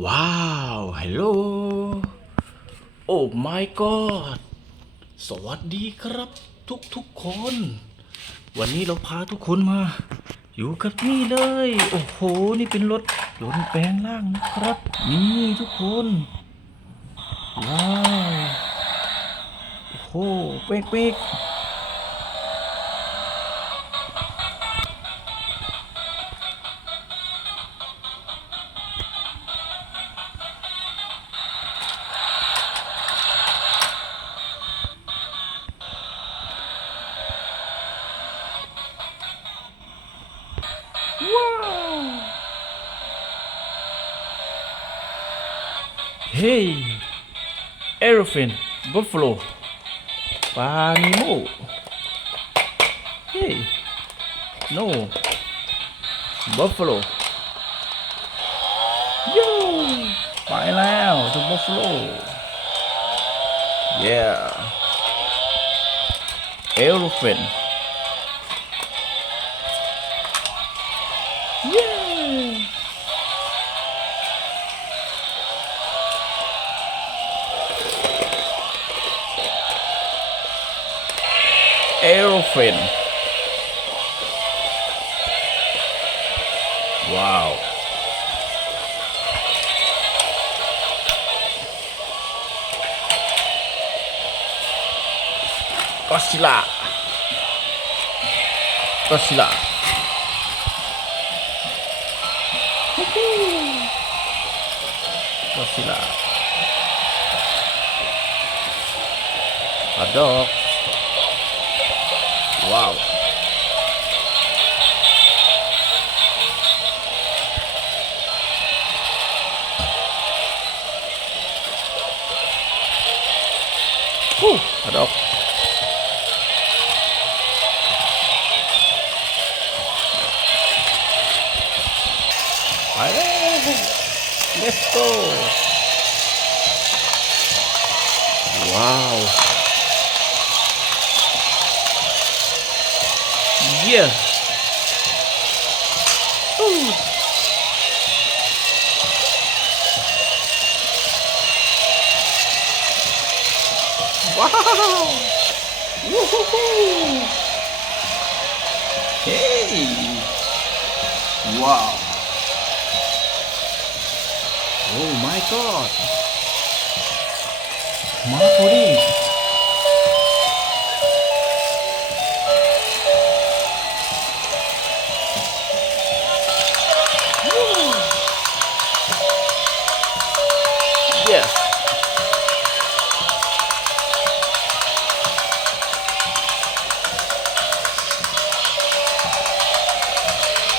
ว้าว ฮัลโหล โอ้ my god สวัสดีครับทุกคน วันนี้เราพาทุกคนมา อยู่กับนี่เลย โอ้โห นี่เป็นรถยนต์แปลงร่างนะครับ นี่ทุกคน ว้าว โอ้โห เป๊กๆว้าว เฮ้ย elephant buffalo ปลานิโมเฮ้ย no buffalo ยูไปแล้วถึง buffalo yeah elephant yeah elephant ว้าว ก็ซิล่าก็ซิล่าก็ซิล่าฮอทดอกว้าวฮอทดอกไปแล้ว let's go ว้าว yeah ว้าววู้ฮู้ฮู้เฮ้ยว้าว oh my god มาพอดี